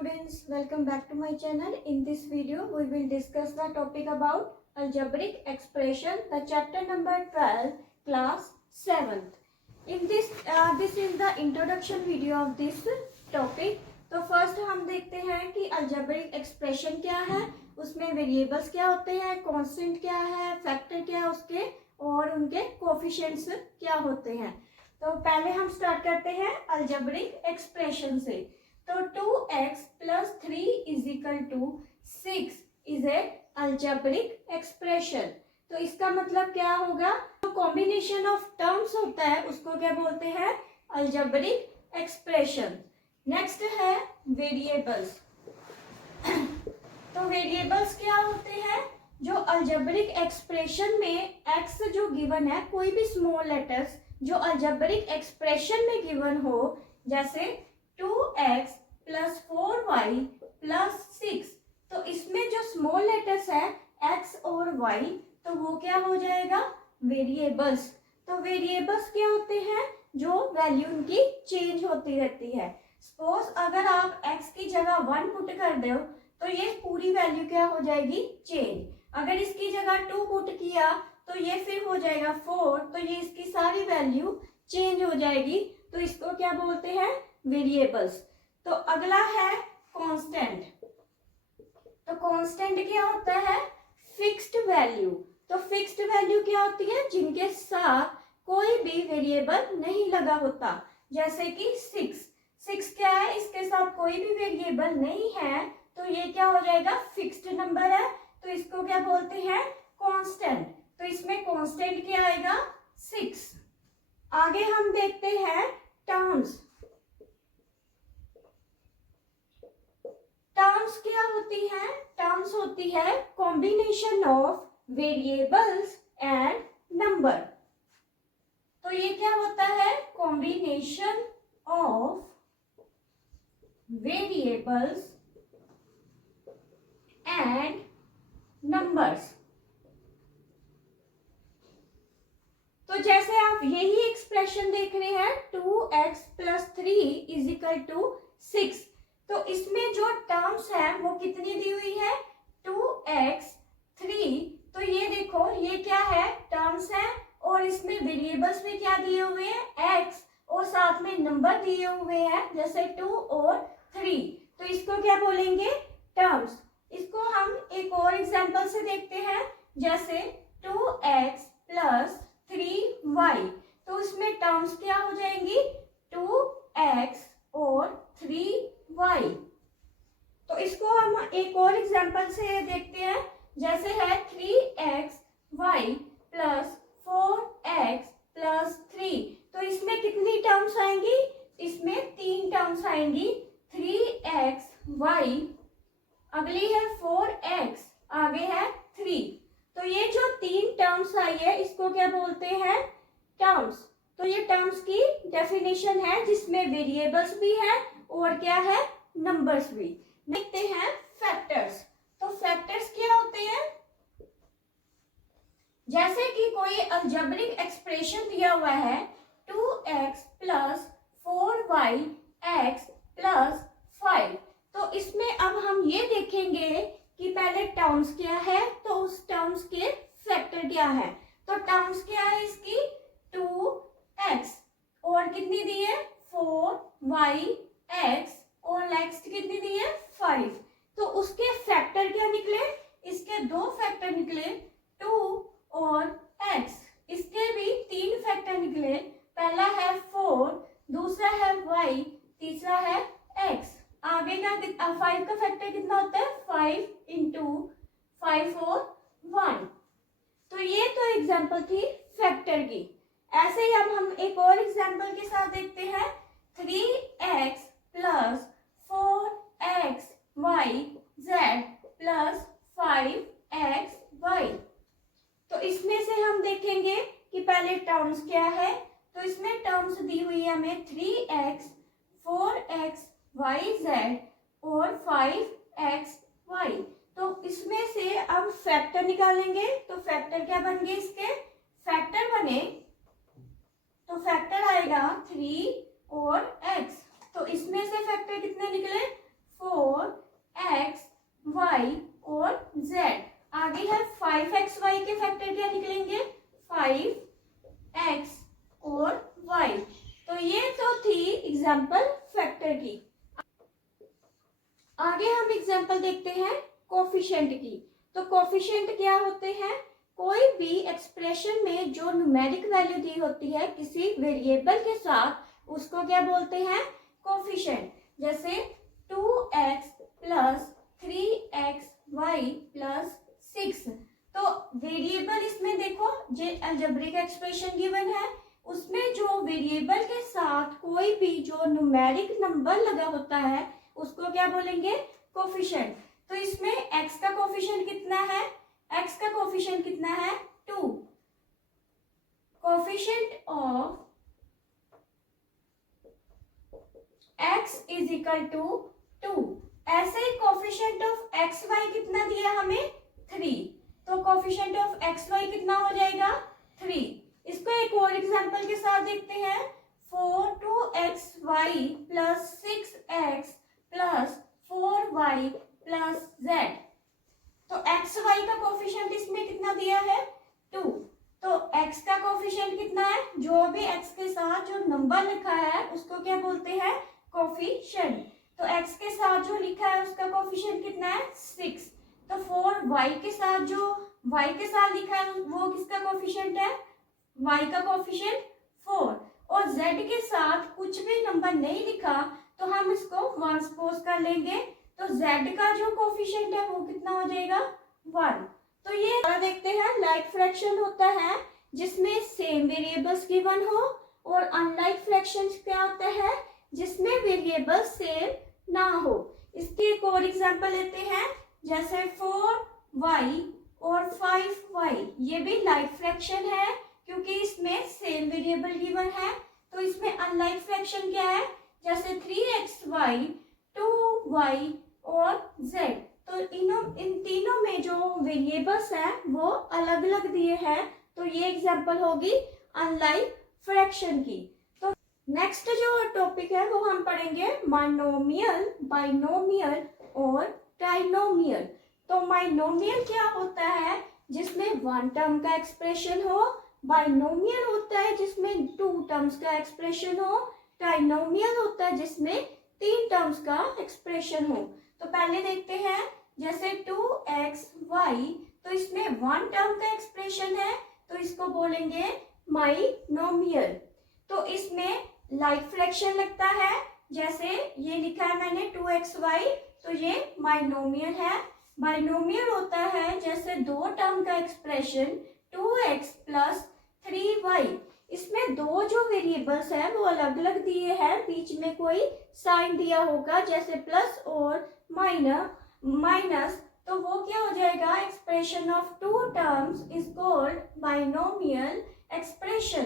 students, welcome back to my channel. In this video we will discuss the topic about algebraic expression, the chapter number 12, class 7th. In this is the introduction video of this topic. तो first हम देखते हैं कि algebraic expression क्या है, उसमें variables क्या होते हैं, कांस्टेंट क्या है, फैक्टर क्या है उसके, और उनके कोफिशिएंट्स क्या होते हैं। तो पहले हम स्टार्ट करते हैं अलजेब्रिक एक्सप्रेशन से। तो 2x + 3 = 6 is a algebraic expression. तो इसका मतलब क्या होगा, तो कॉम्बिनेशन ऑफ टर्म्स होता है उसको क्या बोलते हैं, अलजेब्रिक एक्सप्रेशन। नेक्स्ट है वेरिएबल्स। तो वेरिएबल्स क्या होते हैं, जो अलजेब्रिक एक्सप्रेशन में x जो गिवन है, कोई भी स्मॉल लेटर्स जो अलजेब्रिक एक्सप्रेशन में गिवन हो, जैसे 2x + 4y + 6, तो इसमें जो स्मॉल लेटर्स है x और y, तो वो क्या हो जाएगा, वेरिएबल्स। तो वेरिएबल्स क्या होते हैं, जो वैल्यू उनकी चेंज होती रहती है। सपोज अगर आप x की जगह 1 पुट कर दो तो ये पूरी वैल्यू क्या हो जाएगी, चेंज। अगर इसकी जगह 2 पुट किया तो ये फिर हो जाएगा 4, तो ये इसकी सारी वैल्यू चेंज हो जाएगी। तो इसको क्या बोलते हैं, वेरिएबल्स। तो अगला है कांस्टेंट। तो कांस्टेंट क्या होता है, फिक्स्ड वैल्यू। तो फिक्स्ड वैल्यू क्या होती है, जिनके साथ कोई भी वेरिएबल नहीं लगा होता, जैसे कि 6 क्या है, इसके साथ कोई भी वेरिएबल नहीं है, तो ये क्या हो जाएगा, फिक्स्ड नंबर है, तो इसको क्या बोलते हैं, कांस्टेंट। तो इसमें कांस्टेंट क्या आएगा, 6। आगे हम देखते हैं टर्म्स। टर्म्स क्या होती है, टर्म्स होती है combination of variables and number. तो ये क्या होता है, combination of variables and numbers. तो जैसे आप यही एक्सप्रेशन देख रहे हैं, 2x + 3 = 6। तो इसमें जो टर्म्स है वो कितनी दी हुई है, 2x 3। तो ये देखो, ये क्या है, टर्म्स है, और इसमें वेरिएबल्स भी क्या दिए हुए हैं, x, और साथ में नंबर दिए हुए हैं, जैसे 2 और 3। तो इसको क्या बोलेंगे, टर्म्स। इसको हम एक और एग्जांपल से देखते हैं, जैसे 2x + 3y। तो इसमें टर्म्स क्या हो जाएंगी, 2x और 3y। तो इसको हम एक और एग्जांपल से देखते हैं, जैसे है 3xy + 4x + 3। तो इसमें कितनी टर्म्स आएंगी, इसमें 3 टर्म्स आएंगी, 3xy, अगली है 4x, आगे है 3। तो ये जो 3 टर्म्स आई है, इसको क्या बोलते हैं, टर्म्स। तो ये टर्म्स की डेफिनेशन है, जिसमें वेरिएबल्स भी है और क्या है, नंबर्स भी। देखते हैं फैक्टर्स। तो फैक्टर्स क्या होते हैं, जैसे कि कोई अलजेब्रिक एक्सप्रेशन दिया हुआ है, 2x + 4yx + 5। तो इसमें अब हम ये देखेंगे कि पहले टर्म्स क्या है, तो उस टर्म्स के फैक्टर क्या है। तो टर्म्स क्या है इसकी, 2x, और कितनी दी है, 4yx, और नेक्स्ट कितनी दी है, 5। तो उसके फैक्टर क्या निकले, इसके 2 फैक्टर निकले, 2 और x। इसके भी 3 फैक्टर निकले, पहला है 4, दूसरा है y, तीसरा है x। आगे का 5 का फैक्टर कितना होता है, 5 × 5 और 1। तो ये तो एग्जांपल थी फैक्टर की। ऐसे ही अब हम एक और एग्जांपल के साथ देखते हैं, 3x + 4xyz + 5xy। तो इसमें से हम देखेंगे कि पहले टर्म्स क्या है। तो इसमें टर्म्स दी हुई है हमें 3x, 4xyz और 5xy। तो इसमें से अब फैक्टर निकालेंगे। तो फैक्टर क्या बन गए, इसके फैक्टर बने, तो फैक्टर आएगा 3 और x। तो इसमें से फैक्टर कितने निकले, 4x y और z। आगे है 5x y के फैक्टर क्या निकलेंगे, 5x और y। तो ये तो थी एग्जाम्पल फैक्टर की। आगे हम एग्जाम्पल देखते हैं कोफिशिएंट की। तो कोफिशिएंट क्या होते हैं, कोई भी एक्सप्रेशन में जो न्यूमेरिक वैल्यू दी होती है किसी वेरिएबल के साथ, उसको क्या बोलते हैं, कोफिशिएंट। जैसे 2x प्लस 3xy प्लस 6। तो वेरिएबल इसमें देखो, जो अलजेब्रिक एक्सप्रेशन गिवन है उसमें जो वेरिएबल के साथ कोई भी जो न्यूमेरिक नंबर लगा होता है उसको क्या बोलेंगे, कोफिशिएंट। तो इसमें x का कोफिशिएंट कितना है, x का कोफिशिएंट कितना है, 2। Coefficient of x is equal to 2। ऐसे ही कोफिशिएंट ऑफ एक्स वाई कितना दिया हमें, 3। तो कोफिशिएंट ऑफ एक्स वाई कितना हो जाएगा, 3। इसको एक और एग्जांपल के साथ देखते हैं, 4 2xy plus 6x plus 4y plus z। तो एक्स वाई का कोफिशिएंट इसमें कितना दिया है, 2। तो x का कोफिशिएंट कितना है, जो भी x के साथ जो नंबर लिखा है उसको क्या बोलते हैं, कोफिशिएंट। तो x के साथ जो लिखा है उसका कोफिशिएंट कितना है, 6। तो 4y के साथ जो y के साथ लिखा है वो किसका कोफिशिएंट है, y का कोफिशिएंट 4। और z के साथ कुछ भी नंबर नहीं लिखा तो हम इसको 1 सपोज कर लेंगे। तो z का जो कोफिशिएंट है वो कितना हो जाएगा, 1। तो ये देखते हैं लाइक फ्रैक्शन होता है जिसमें सेम वेरिएबल्स गिवन हो, और अनलाइक फ्रैक्शंस क्या होता है जिसमें वेरिएबल सेम ना हो। इसकी एक और एग्जांपल लेते हैं, जैसे 4y और 5y। ये भी लाइक फ्रैक्शन है क्योंकि इसमें सेम वेरिएबल गिवन है। तो इसमें अनलाइक फ्रैक्शन क्या है, जैसे 3xy 2y और z। तो इन तीनों में जो वेरिएबल्स हैं वो अलग अलग दिए हैं। तो ये एग्जांपल होगी अनलाइक फ्रैक्शन की। तो नेक्स्ट जो टॉपिक है वो हम पढ़ेंगे मोनोमियल, बाइनोमियल और ट्राइनोमियल। तो मोनोमियल क्या होता है, जिसमें 1 टर्म का एक्सप्रेशन हो। बाइनोमियल होता है जिसमें 2 टर्म्स का एक्सप्रेशन हो। ट्राइनोमियल होता है जिसमें 3 टर्म्स का एक्सप्रेशन हो। तो पहले देखते हैं, जैसे 2xy, तो इसमें 1 टर्म का एक्सप्रेशन है तो इसको बोलेंगे बाइनोमियल। तो इसमें लाइक फ्रैक्शन लगता है, जैसे ये लिखा है मैंने 2xy, तो ये बाइनोमियल है। बाइनोमियल होता है जैसे 2 टर्म का एक्सप्रेशन 2x प्लस 3y। इसमें दो जो वेरिएबल्स हैं वो अलग अलग दिए हैं, बीच में कोई साइन दिया होगा जैसे प्लस और माइनस। तो वो क्या हो जाएगा, expression of 2 terms is called binomial expression.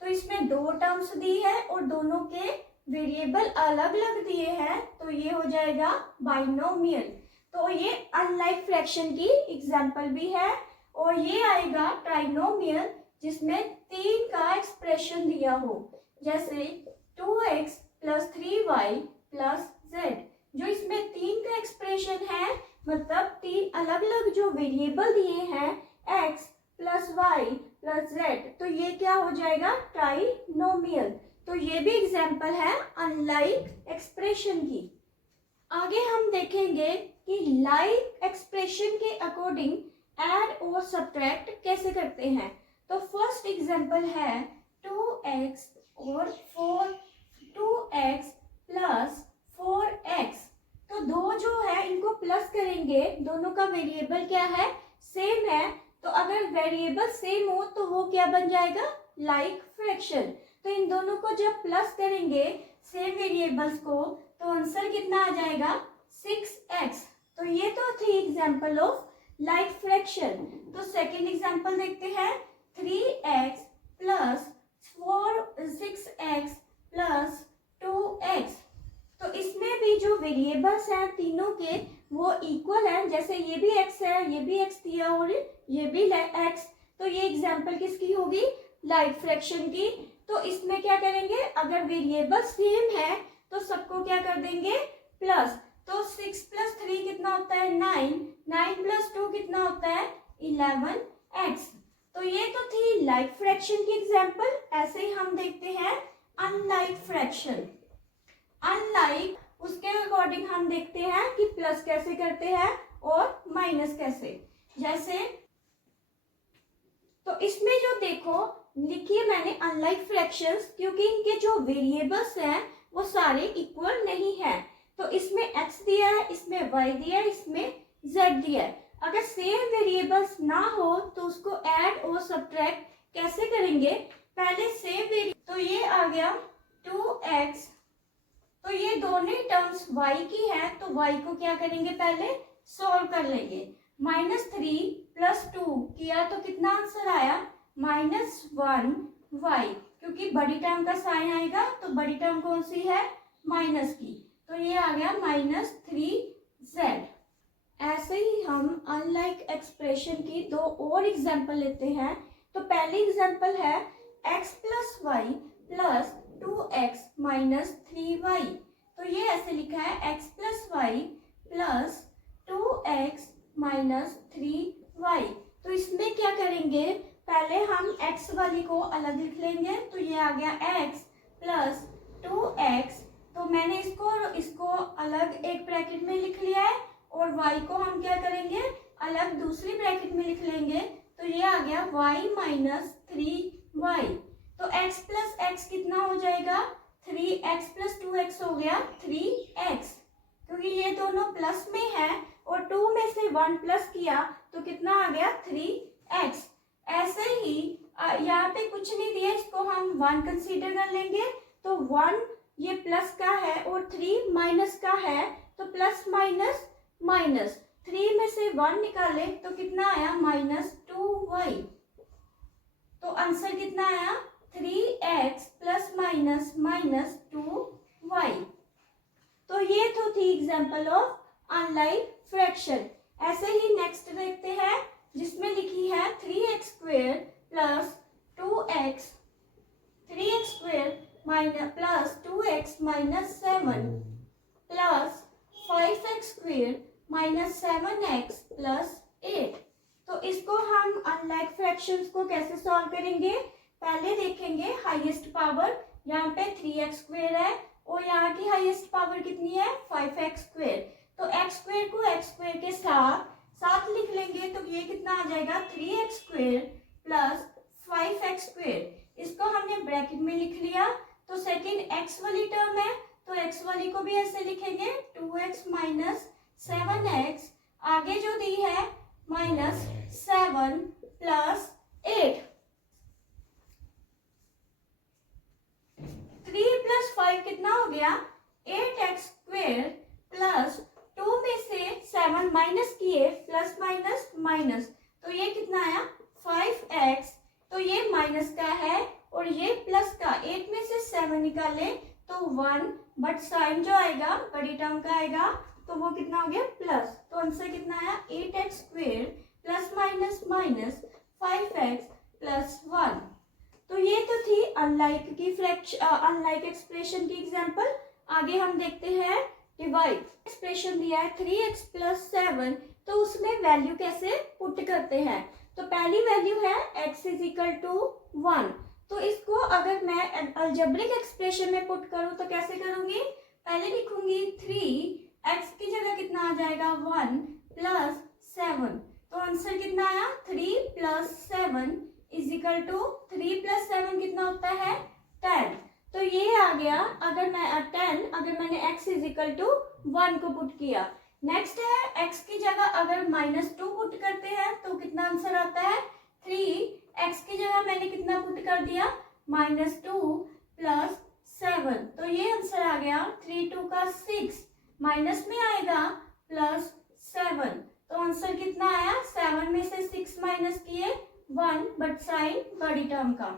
तो इसमें 2 टर्म्स दी है और दोनों के वेरिएबल अलग अलग दिए हैं, तो ये हो जाएगा बाइनोमियल। तो ये अनलाइक फ्रैक्शन की एग्जांपल भी है। और ये आएगा ट्राइनोमियल, जिसमें 3 का एक्सप्रेशन दिया हो, जैसे 2x plus 3y plus z। जो इसमें 3 का एक्सप्रेशन है, मतलब 3 अलग अलग जो वेरिएबल दिए हैं x plus y plus z, तो ये क्या हो जाएगा, ट्राइनोमियल। तो ये भी एग्जाम्पल है अनलाइक एक्सप्रेशन की। आगे हम देखेंगे कि लाइक एक्सप्रेशन के अकॉर्डिंग ऐड और सब्ट्रैक्ट कैसे करते हैं। तो फर्स्ट एग्जाम्पल है 2x और 2x प्लस 4x। तो दो जो है इनको प्लस करेंगे, दोनों का वेरिएबल क्या है, सेम है। तो अगर वेरिएबल सेम हो तो वो क्या बन जाएगा, लाइक फ्रैक्शन। तो इन दोनों को जब प्लस करेंगे सेम वेरिएबल्स को, तो आंसर कितना आ जाएगा, 6x। तो ये तो थी एग्जाम्पल ऑफ लाइक फ्रैक्शन। तो सेकेंड एग्जाम्पल देखते हैं, 3x plus 6x plus 2x। तो इसमें भी जो वेरिएबल्स हैं तीनों के वो इक्वल हैं, जैसे ये भी x है, ये भी x दिया और ये भी x। तो ये एग्जाम्पल किसकी होगी, लाइक फ्रैक्शन की। तो इसमें क्या करेंगे, अगर वेरिएबल सेम है तो सबको क्या कर देंगे, प्लस। तो 3 कितना होता है 9, 9 प्लस 2 कितना होता है 11x। तो ये तो थी लाइक फ्रैक्शन की एग्जांपल। ऐसे ही हम देखते हैं अनलाइक फ्रैक्शन। अनलाइक उसके अकॉर्डिंग हम देखते हैं कि प्लस कैसे करते हैं और माइनस कैसे। जैसे तो इसमें जो देखो लिखिए मैंने अनलाइक फ्रैक्शंस, क्योंकि इनके जो वेरिएबल्स हैं वो सारे इक्वल नहीं है। तो इसमें x दिया है, इसमें y दिया है, इसमें z दिया है। अगर सेम वेरिएबल्स ना हो तो उसको ऐड और सब्ट्रैक्ट कैसे करेंगे? पहले सेम तो ये आ गया 2x, तो ये दोनों टर्म्स y की है तो y को क्या करेंगे पहले सॉल्व कर लेंगे। -3 + 2 किया तो कितना आंसर आया -1y, क्योंकि बड़ी टर्म का साइन आएगा तो बड़ी टर्म कौन सी है माइनस की, तो ये आ गया -3z। ऐसे ही हम अनलाइक एक्सप्रेशन की दो और एग्जाम्पल लेते हैं। तो पहली एग्जाम्पल है x + y + 2x - 3y। तो ये ऐसे लिखा है x + y + 2x - 3y। तो इसमें क्या करेंगे, पहले हम x वाली को अलग लिख लेंगे। तो ये आ गया x + 2x, तो मैंने इसको अलग एक ब्रैकेट में लिख लिया है और y को हम क्या करेंगे अलग दूसरी ब्रैकेट में लिख लेंगे। तो ये आ गया y - 3y। तो x + x कितना हो जाएगा 3x + 2x हो गया 3x, क्योंकि ये दोनों प्लस में है और 2 में से 1 प्लस किया तो कितना आ गया 3x। ऐसे ही यहाँ पे कुछ नहीं दिया, इसको हम 1 कंसीडर कर लेंगे। तो 1 ये प्लस का है और 3 माइनस का है, तो प्लस माइनस माइनस 3 में से 1 निकाले तो कितना आया -2y। तो आंसर कितना आया 3x ± -2y। तो ये तो थी एग्जांपल ऑफ अनलाइक फ्रैक्शन। ऐसे ही नेक्स्ट देखते हैं जिसमें लिखी है 3x² + 2x, 3x² + 2x - 7 + 5x² - 7x + 8। तो इसको हम अनलाइक फ्रैक्शंस को कैसे सॉल्व करेंगे? पहले देखेंगे हाईएस्ट पावर, यहाँ पे 3x² है और यहाँ की हाईएस्ट पावर कितनी है 5x²। तो x² को x² के साथ लिख लेंगे। तो ये कितना आ जाएगा 3x² + 5x²। इसको हमने ब्रैकेट में लिख लिया। तो सेकंड x वाली टर्म है तो x वाली को भी ऐसे लिखेंगे 2x - 7x, आगे जो दी है -7 + 8। 3 + 5 कितना हो गया 8x² + 2 में से 7 माइनस किए प्लस माइनस माइनस, तो ये कितना आया 5x। तो ये माइनस का है और ये प्लस का, 8 में से 7 निकाले तो 1, बट साइन जो आएगा बड़ी टर्म का आएगा तो वो कितना हो गया प्लस। तो आंसर कितना आया 8x² ± -5x + 1। तो ये तो थी अनलाइक की अनलाइक एक्सप्रेशन की एग्जांपल। आगे हम देखते हैं डिवाइड एक्सप्रेशन दिया है 3x + 7, तो उसमें वैल्यू कैसे पुट करते हैं। तो पहली वैल्यू है x = 1। तो इसको अगर मैं अलजेब्रिक एक्सप्रेशन में पुट करूं तो कैसे करूंगी, पहले लिखूंगी 3x की जगह कितना आ जाएगा 1 + 7। तो आंसर कितना आया 3 + 7 = 3 + 7 कितना होता है 10। तो ये आ गया अगर मैंने x = 1 को पुट किया। नेक्स्ट है x की जगह अगर -2 पुट करते हैं तो कितना आंसर आता है 3। x की जगह मैंने कितना पुट कर दिया -2 + 7, तो ये आंसर आ गया 3 × 2 = 6, माइनस में आएगा +7। तो आंसर कितना आया 7 में से 6 माइनस किए 1, बट साइन बड़ी टर्म का।